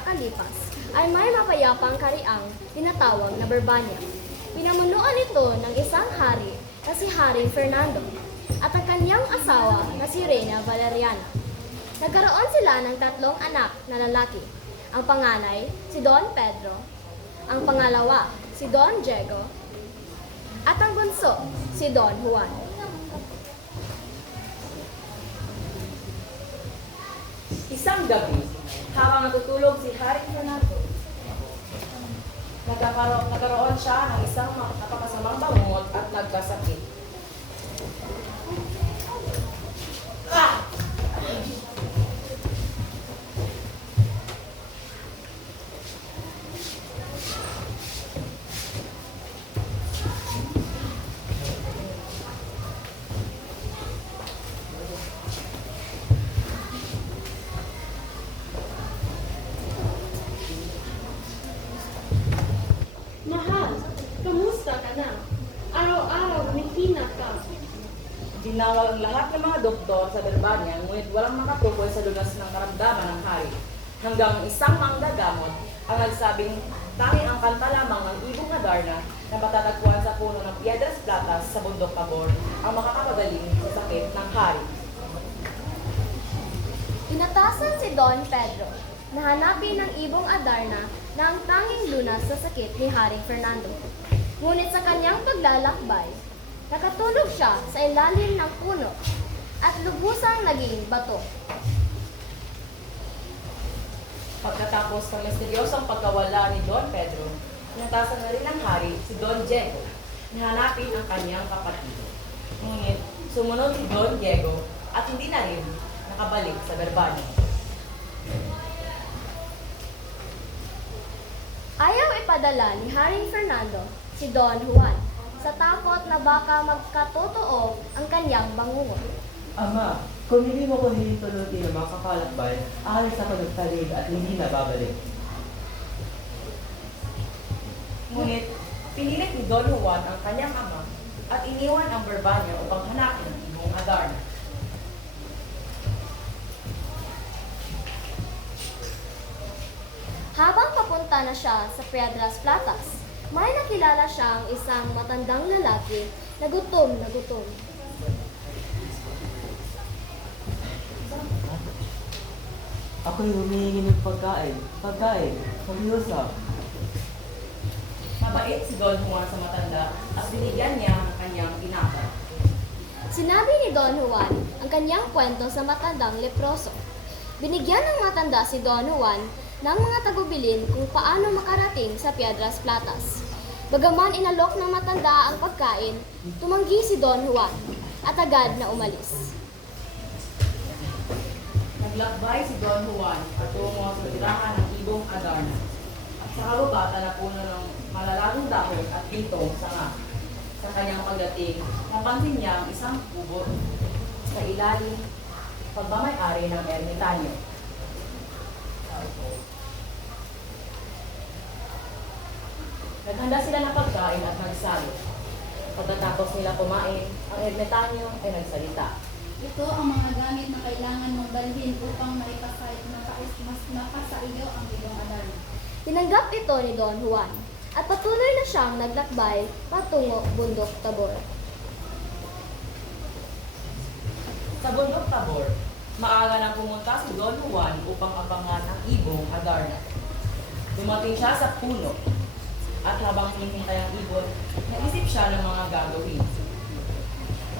nakakalipas ay may mapayapang kariang tinatawag na Berbanya. Pinamunuan ito ng isang hari na si Haring Fernando at ang kanyang asawa na si Reina Valeriana. Nagkaroon sila ng tatlong anak na lalaki. Ang panganay, si Don Pedro. Ang pangalawa, si Don Diego. At ang bunso, si Don Juan. Isang gabi, habang natutulog si Hari nagkakaroon, nagkaroon siya ng isang ma- napakasamang bangungot at nagkasakit. Ang lahat ng mga doktor sa Berbanya, ngunit walang makatukoy sa lunas ng karamdaman ng hari. Hanggang isang manggagamot ang nagsabing tanging ang kanta lamang ng ibong Adarna na matatagpuan sa puno ng Piedras Platas sa bundok Pabor ang makakapagaling sa sakit ng hari. Tinatasan si Don Pedro na hanapin ng ibong Adarna na ang tanging lunas sa sakit ni Haring Fernando. Ngunit sa kanyang paglalakbay, nakatulog siya sa ilalim ng puno at lubusang naging bato. Pagkatapos ng misteryosong pagkawala ni Don Pedro, tinatasan na rin ng hari si Don Diego na hanapin ang kanyang kapatid. Ngunit sumunod si Don Diego at hindi na rin nakabalik sa Berbanya. Ayaw ipadala ni Haring Fernando si Don Juan sa takot na baka magkatotoo ang kanyang bangungot. Ama, kung hindi mo ko hinitunutin na makakalakbay, aalis ako ng talig at hindi na babalik. Ngunit pinilit ni Don Juan ang kanyang ama at iniwan ang Berbanya upang hanapin ang ibong Adarna. Habang papunta na siya sa Piedras Platas, may nakilala siyang isang matandang lalaki na gutom na gutom. Ako'y humihingi ng pagkain. Pagkain. Pag-iusap. Mabait si Don Juan sa matanda at binigyan niya ang kanyang tinapay. Sinabi ni Don Juan ang kanyang kwento sa matandang leproso. Binigyan ng matanda si Don Juan ng mga tagubilin kung paano makarating sa Piedras Platas. Bagaman inalok ng matanda ang pagkain, tumanggi si Don Juan at agad na umalis. Naglakbay si Don Juan patungo sa tirahan ng ibong Adarna. At sa kababata na puno ng malaladong dahon at bitong sanga. Sa kanyang pagdating, napansin niya ang isang kubo sa ilalim pagmamayari ng ermitanyo. Naghanda sila ng pagkain at nagsalo. Pagkatapos nila kumain, ang ermitanyo ay nagsalita. Ito ang mga gamit na kailangan mong dalhin upang maipasay, mapais, mas mapasa iyo ang iyong adarna. Tinanggap ito ni Don Juan at patuloy na siyang naglakbay patungo bundok Tabor. Sa bundok Tabor, maaga nang pumunta si Don Juan upang abangan ang ibong Adarna. Dumating siya sa puno at habang hinihintay ang ibon, naisip siya ng mga gagawin.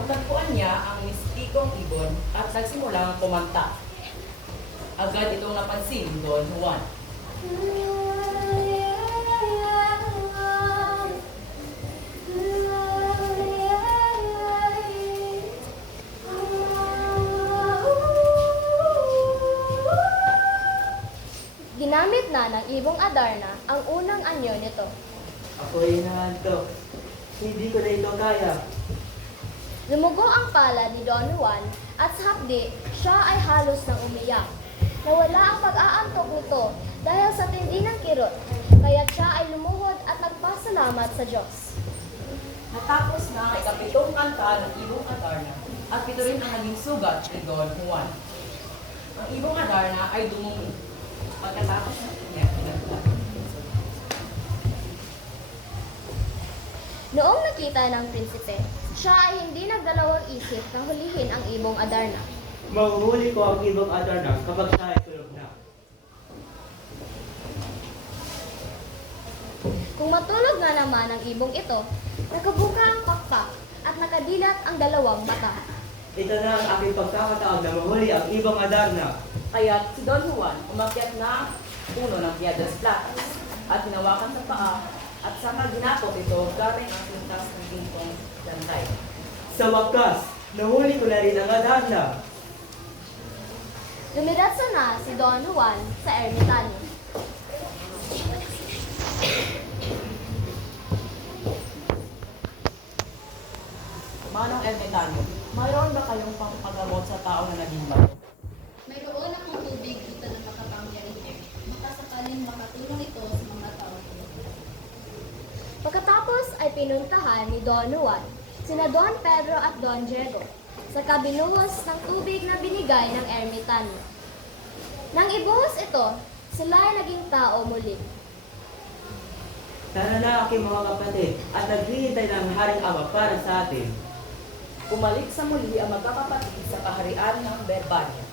Matagpuan niya ang mistikong ibon at nagsimulang kumanta. Agad itong napansin Don Juan. Ginamit na ng ibong Adarna ang unang anyo nito. Ako'y inaantok. Hindi ko na ito kaya. Lumugo ang pala ni Don Juan at sa hapdi, siya ay halos nang umiyak. Nawala ang pag-aantok nito dahil sa tindi ng kirot, kaya siya ay lumuhod at nagpasalamat sa Diyos. Natapos na ang ikapitong kanta ng ibong Adarna at pito rin ang naging sugat ni Don Juan. Ang ibong Adarna ay dumumi Pagkatapos ng Noong nakita ng prinsipe, siya ay hindi nagdalawang isip na hulihin ang ibong Adarna. Mahuhuli ko ang ibang Adarna kapag siya ay tulog na. Kung matulog nga naman ang ibong ito, nakabuka ang pakpak at nakadilat ang dalawang mata. Ito na ang aking pagkakataon na mahuli ang ibang Adarna. Kaya si Don Juan umakyat na puno ng Piedras Platas at hinawakan sa paa at saka ginapot ito gamit ang sintas ng gintong lantay. Sa wakas, nahuli ko na rin ang Adarna. Lumiratsa na si Don Juan sa ermitanyo. Manong Ermitanyo, mayroon ba kayong pangpagamot sa tao na naging bago? Mayroon akong tubig dito na makapangyarihan. Makasakaling makatulong ito sa mga tao. Pagkatapos ay pinuntahan ni Don Juan, sina Don Pedro at Don Diego, sa kabinuhos ng tubig na binigay ng ermitanyo. Nang ibuhos ito, sila ay naging tao muli. Tara na aking mga kapatid at naghihintay ng Haring Ama para sa atin. Bumalik sa muli ang magkakapatid sa kaharian ng Berbanya.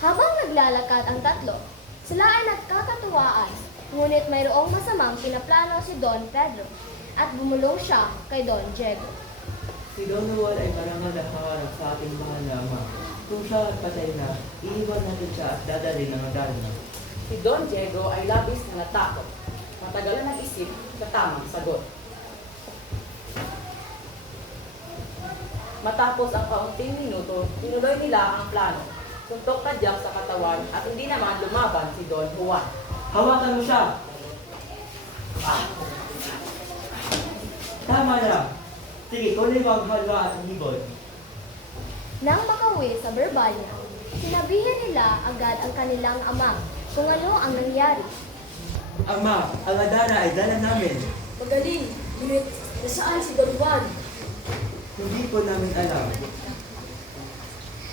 Habang naglalakad ang tatlo, sila ay nagkakatuwaan, ngunit mayroong masamang pinaplano si Don Pedro at bumulong siya kay Don Diego. Si Don Juan ay marangal na kaharap sa ating mahal na Ama. Kung siya ay patay na, iiwan natin siya at dadalhin ng Adarna. Si Don Diego ay labis na natakot. Matagalan ng isip sa tamang sagot. Matapos ang kaunting minuto, tinuloy nila ang plano. Suntok kadyak sa katawan at hindi naman lumaban si Don Juan. Hawakan mo siya! Tama na! Sige, kunin mo ang halwa at hibon. Nang makauwi sa Berbanya, sinabihan nila agad ang kanilang ama kung ano ang nangyari. Ama, ang Adarna ay dala namin. Magaling, ngunit nasaan si Don Juan? Hindi po namin alam.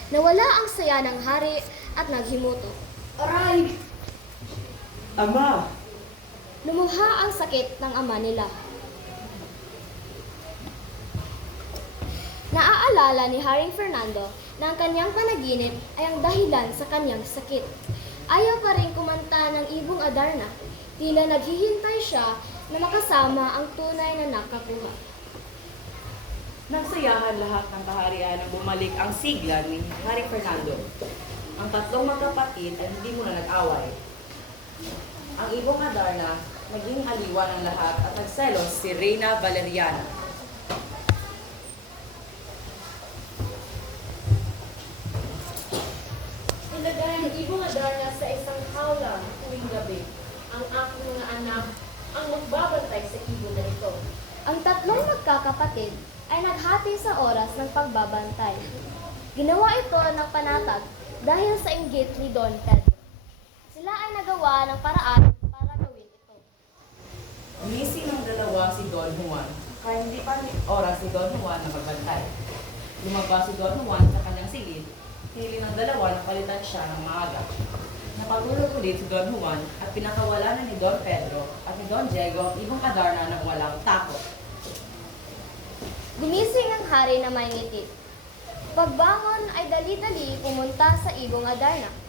Nawala ang saya ng hari at naghimuto. Aray! Ama! Lumuha ang sakit ng ama nila. Naaalala ni Haring Fernando na ang kanyang panaginip ay ang dahilan sa kanyang sakit. Ayaw pa rin kumanta ng ibong Adarna. Tila naghihintay siya na makasama ang tunay na nakakuha. Nagsayahan lahat ng kaharian nang bumalik ang sigla ni Hari Fernando. Ang tatlong magkapatid ay hindi muna nag-away. Ang ibong Adarna naging aliwa ng lahat at nagselos si Reina Valeriana. Ilagay ang ibong Adarna sa isang hawla tuwing gabi. Ang aking mga anak ang magbabantay sa ibon na ito. Ang tatlong magkakapatid ay naghati sa oras ng pagbabantay. Ginawa ito ng panatag dahil sa inggit ni Don Pedro. Sila ay nagawa ng paraan para gawin ito. Umising ng dalawa si Don Juan, kaya hindi pa ni oras si Don Juan na magbantay. Lumabas si Don Juan sa kanyang silid, hili ng dalawa na palitan siya ng maaga. Napagulog ulit si Don Juan at pinakawala na ni Don Pedro at ni Don Diego ang ibong kadarna ng walang takot. Gumising ang hari na may ngiti. Pagbangon ay dali-dali pumunta sa ibong Adarna.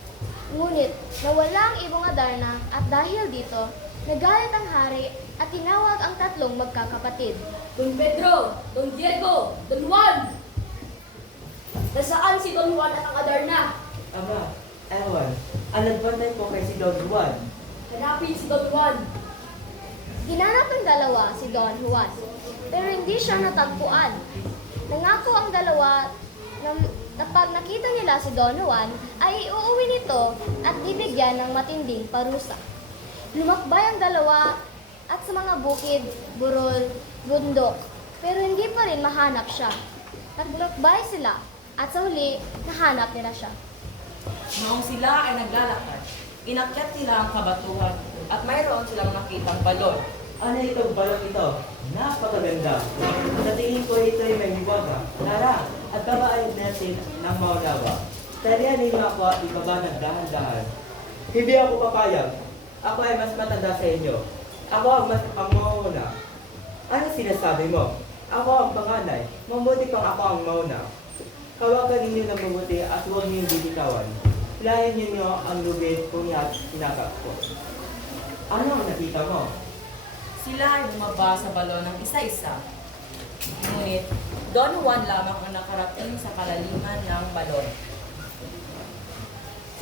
Ngunit nawala ang ibong Adarna at dahil dito, nagalit ang hari at tinawag ang tatlong magkakapatid. Don Pedro, Don Diego, Don Juan! Nasaan si Don Juan at ang Adarna? Ama, ewan. Ang nagbantay po kay si Don Juan. Hanapin si Don Juan. Ginanap ng dalawa si Don Juan, pero hindi siya natagpuan. Nangako ang dalawa na, na pag nakita nila si Don Juan, ay uuwi nito at bibigyan ng matinding parusa. Lumakbay ang dalawa at sa mga bukid, burol, bundok, pero hindi pa rin mahanap siya. Naglakbay sila at sa huli, nahanap nila siya. Noong sila ay naglalakad, inakyat nila ang kabatuhan at mayroon silang nakitang balon. Ano itong balong ito? Napakaganda. Sa tingin ko ito ay may hiwaga. Tara, at kabayan natin ng maulawa. Talihan ninyo ako at ibaba ng dahan-dahan. Hindi ako papayag. Ako ay mas matanda sa inyo. Ako ang mas ang. Ano sinasabi mo? Ako ang panganay. Mabuti pang ako ang mauna. Kawakan ninyo ng mabuti at huwag niyong bibitawan. Hilayan ninyo ang lubid kung at sinakap ko. Ano ang nakita mo? Sila ay bumaba sa balon ng isa-isa. Ngunit, Don Juan lamang ang nakarating sa kalaliman ng balon.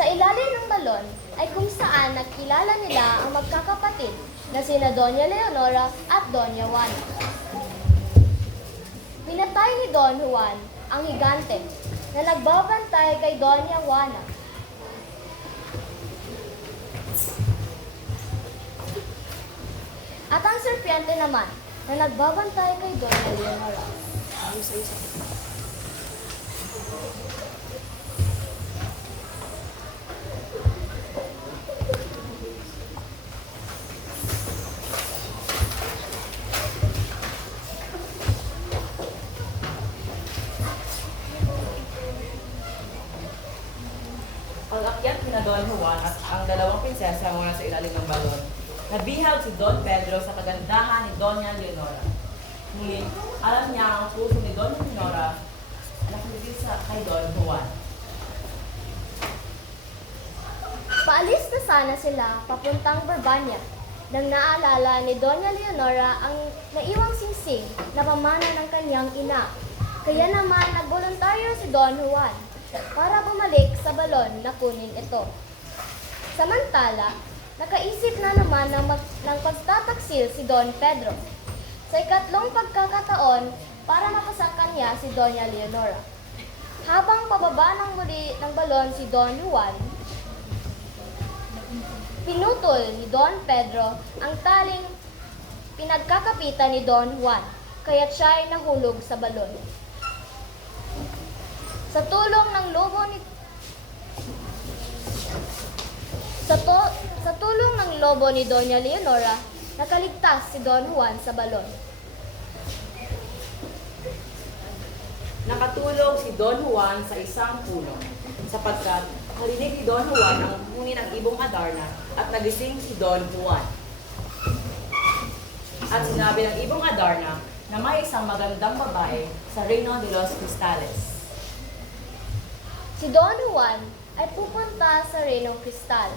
Sa ilalim ng balon ay kung saan nagkilala nila ang magkakapatid na sina Doña Leonora at Doña Juana. Pinatay ni Don Juan ang higante na nagbabantay kay Doña Juana. At ang serpiente naman na nagbabantay kay Doña Leonora. Ang akyat na Don Juan at ang dalawang prinsesa mula sa ilalim ng balon. Nabihag si Don Pedro sa kagandahan ni Doña Leonora. Ngunit, alam niya ang puso ni Doña Leonora nakiliti sa kay Don Juan. Paalis na sana sila papuntang Barbanya nang naalala ni Doña Leonora ang naiwang singsing na pamana ng kanyang ina. Kaya naman nagboluntaryo si Don Juan para bumalik sa balon na kunin ito. Samantala, nakaisip na naman ng, mag- ng pagtataksil si Don Pedro. Sa ikatlong pagkakataon para mapasangkan niya si Doña Leonora. Habang pababa ng muli ng balon si Don Juan, Pinutol ni Don Pedro ang taling pinagkakapitan ni Don Juan, kaya't siya ay nahulog sa balon. Sa tulong ng lobo ni sa, to- sa tulong ng lobo ni Doña Leonora, nakaligtas si Don Juan sa balon. Nakatulog si Don Juan sa isang puno sapagkat halinig ni Don Juan ang huni ng ibong Adarna at nagising si Don Juan. At sinabi ng ibong Adarna na may isang magandang babae sa Reino de los Cristales. Si Don Juan ay pupunta sa Renong Cristal.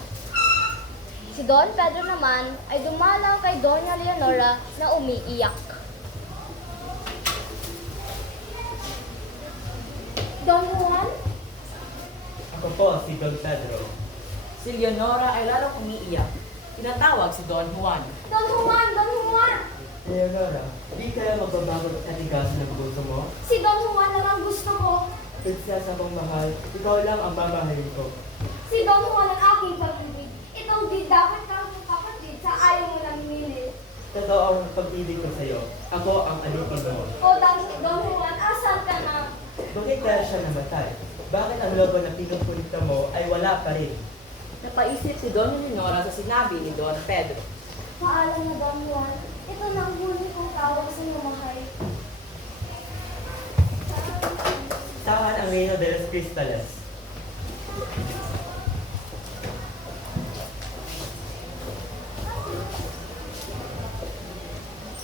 Si Don Pedro naman ay dumalaw kay Doña Leonora na umiiyak. Don Juan? Ako po si Don Pedro. Si Leonora ay lalong umiiyak. Tinatawag si Don Juan. Don Juan! Don Juan! Leonora, di kaya magbabago at tigasan ng puso mo? Si Don Juan lang ang gusto ko. Prinsesa kong mahal, ikaw lang ang mamahalin ko. Si Don Juan ang aking pag-ibig. Dapat kang kapatid sa ayaw mo ng mili. Totoo ang pag-ibig ko sa'yo. Ako ang alipin mo. O Don, Don Juan, asan ka na? Bakit kaya siya namatay? Bakit ang lobo na pinupunta mo ay wala pa rin? Napaisip si Don Leonora sa sinabi ni Don Pedro. Paalam na Don Juan. Ito na ang huli kong tawag sa iyo, mahal. Saan ang Reino de los Cristales?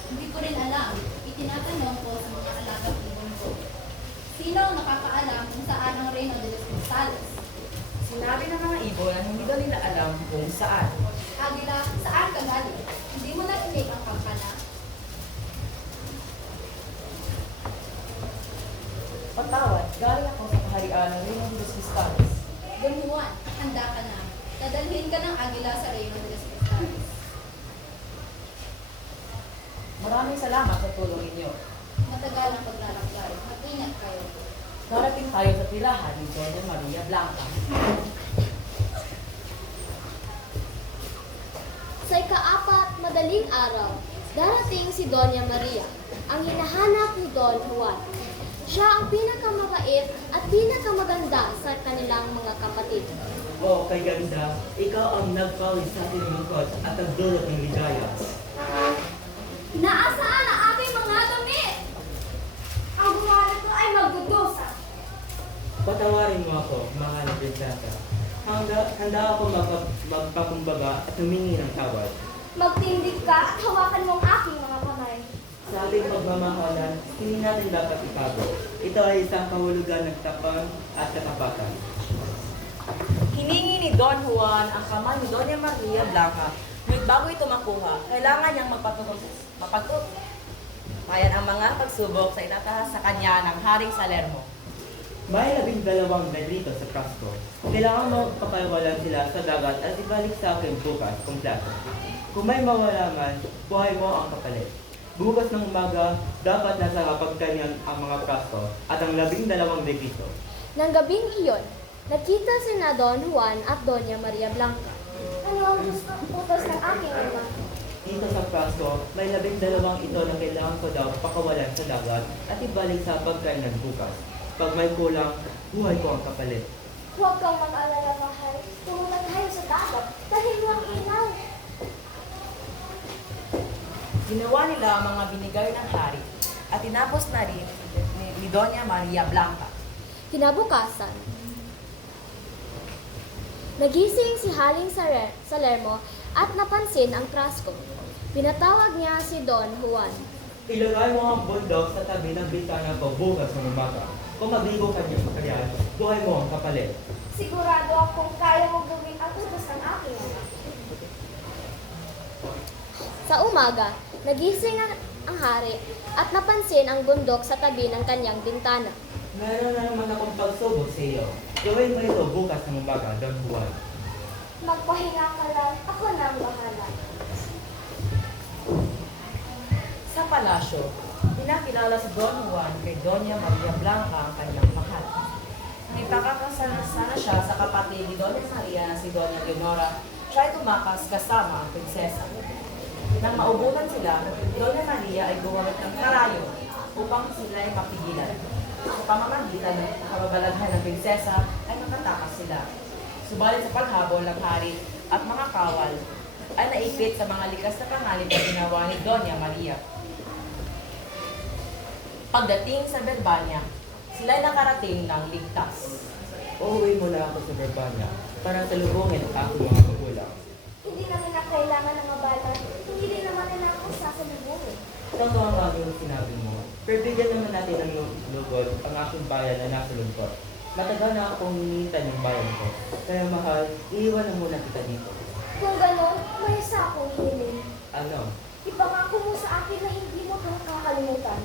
Hindi ko rin alam. Itinatanong ko sa mga alagang ibon ko. Ang nakakaalam kung saan ang Reino de los Cristales? Sinabi ng mga ibon na hindi daw nila alam kung saan. Agila, saan ka galing? Hindi mo narinig ang kampana? Patawad, galing ako sa kaharian ng Reino de los Cristales. Don Juan, handa ka na. Dadalhin ka ng agila sa Reino de los Cristales. Maraming salamat sa tulong ninyo. Matagal ang paglalakbay. Mag-ingat kayo. Darating tayo sa pilahan ni Doña Maria Blanca. Sa ikaapat madaling araw, darating si Doña Maria, ang hinahanap ni Don Juan. Siya ang pinakamabait at pinakamaganda sa kanilang mga kapatid. O kay ganda, ikaw ang nagpawis sa ating lungkot at nagdulot ng ligaya. Naasaan ang aking mga damit? Ang gumawa nito ay magdudusa. Patawarin mo ako, mahal na prinsesa. Handa, handa ako mag, magpakumbaga at humingi ng tawad. Magtindig ka at hawakan mo ang aking mga kamay. Sa ating pagmamahalan, hindi natin dapat itago. Ito ay isang kahulugan ng tapang at katapatan. Hiningi ni Don Juan ang kamay ni Doña Maria Blanca. Ngunit bago ito makuha, kailangan niyang magpatutos. Mapagtut. Bayan ang mga pagsubok sa inatahas sa kanya ng Haring Salermo. May labing dalawang negrito sa Prasco. Kailangan mo papawalan sila sa dagat at ibalik sa akin bukas, kumpleto. Kung may mawala man, buhay mo ang kapalit. Bukas ng umaga, dapat nasa kapagkanyan ang mga Prasco at ang labing dalawang negrito. Nang gabing iyon, nakita si na Don Juan at Doña Maria Blanca. Ano ang gusto utos ng aking ama? Dito sa Prasco, may labing dalawang ito na kailangan ko daw pakawalan sa dagat at ibalik sa pagkainan bukas. Pag may kulang, buhay ko ang kapalit. Huwag kang mag-alala, mahal. Pumunta tayo sa dagat dahil ang ilaw. Ginawa nila ang mga binigay ng hari at tinapos na rin ni, ni Doña Maria Blanca. Kinabukasan, nagising si Haling Salermo at napansin ang Trasco. Pinatawag niya si Don Juan. Ilagay mo ang bundok sa tabi ng bintana ko bukas ng umaga. Kung mabigo ka niya kaya, buhay mo ang kapalit. Sigurado akong kaya mo gawin ang utos ng aking ama. Sa umaga, nagising ang, ang hari at napansin ang bundok sa tabi ng kanyang bintana. Meron na naman akong pagsubok sa iyo. Gawin mo ito bukas ng umaga, Don Juan. Magpahinga ka lang, ako na ang bahala. Sa palasyo, pinakilala si Don Juan kay Doña Maria Blanca ang kanyang mahal. Nang ipakakasal sana siya sa kapatid ni Doña Maria na si Doña Leonora, siya ay tumakas kasama ang prinsesa. Nang maubutan sila, Doña Maria ay gumamit ng karayo upang sila ay mapigilan. Sa pamamagitan ng kababalaghan ng prinsesa ay makatakas sila. Subalit sa paghabol ng hari at mga kawal ay naipit sa mga likas na pangalit na ginawa ni Doña Maria. Pagdating sa Berbanya, sila ay nakarating ng ligtas. Uuwi mo na ako sa Verbania para talubungin ang aking mga magulang. Hindi namin na kailangan ng abala. Hindi rin naman na ako sasalubungin. Totoo ang aming sinabi mo. Pero bigyan naman natin ng lugod ang aking bayan na nasa lungkot. Matagal na akong hinihintay ng bayan ko. Kaya mahal, iiwan na muna kita dito. Kung ganon, may isa akong hiling. Ano? Ipangako mo sa akin na hindi mo ito kakalimutan.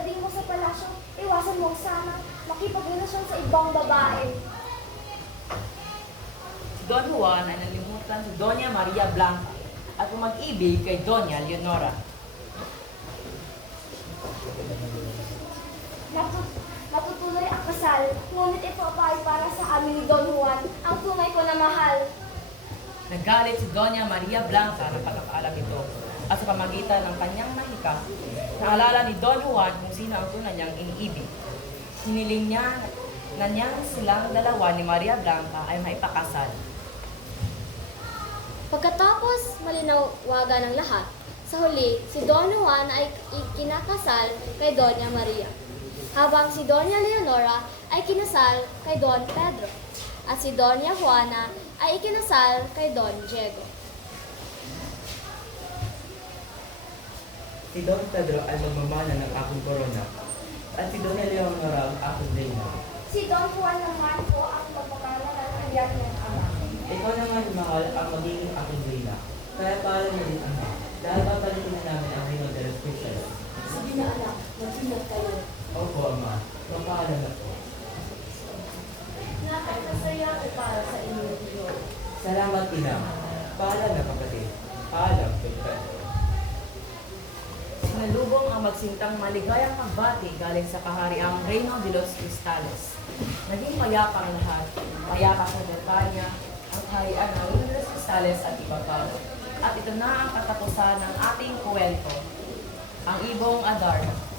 Pagdating mo sa palasyo, iwasan mo sana makipagrelasyon sa ibang babae. Si Don Juan ay nalimutan si Doña Maria Blanca at umag-ibig kay Doña Leonora. Natu- natutuloy ang kasal, ngunit ito ay para sa amin ni Don Juan, ang tunay ko na mahal. Nagalit si Doña Maria Blanca ng pagkakaalam ito at sa pamagitan ng kanyang mahika, naalala ni Don Juan kung sino ang tunay niyang iniibig. Hiniling niya na niyang silang dalawa ni Maria Blanca ay maipakasal. Pagkatapos malinawagan ng lahat, sa huli, si Don Juan ay ikinakasal kay Doña Maria, habang si Doña Leonora ay kinasal kay Don Pedro, at si Doña Juana ay ikinasal kay Don Diego. Si Don Pedro ay magmamana ng aking korona. At si Dona Leonora ang aking reyna. Si Don Juan naman po ang pagpapala ng kanyang ama. Ikaw naman, mahal, ang magiging aking reyna. Kaya paalam mo din ama. Dahil papalitin na namin ang Reino de los Christians. Sige na anak, mag-ingat kayo. Opo, ama. Mapaalam na po. Nakakasaya ko para sa inyo, Diyos. Salamat, ina. Paalam na kapatid. Paalam, Pedro. Sinalubong ang magsintang maligayang pagbati galing sa kahariang Reino de los Cristales. Naging mayapa ang lahat. Mayapa sa Bretanya, ang kaharian ng Reino de los Cristales at iba pa. At ito na ang katapusan ng ating kwento, ang Ibong Adarna.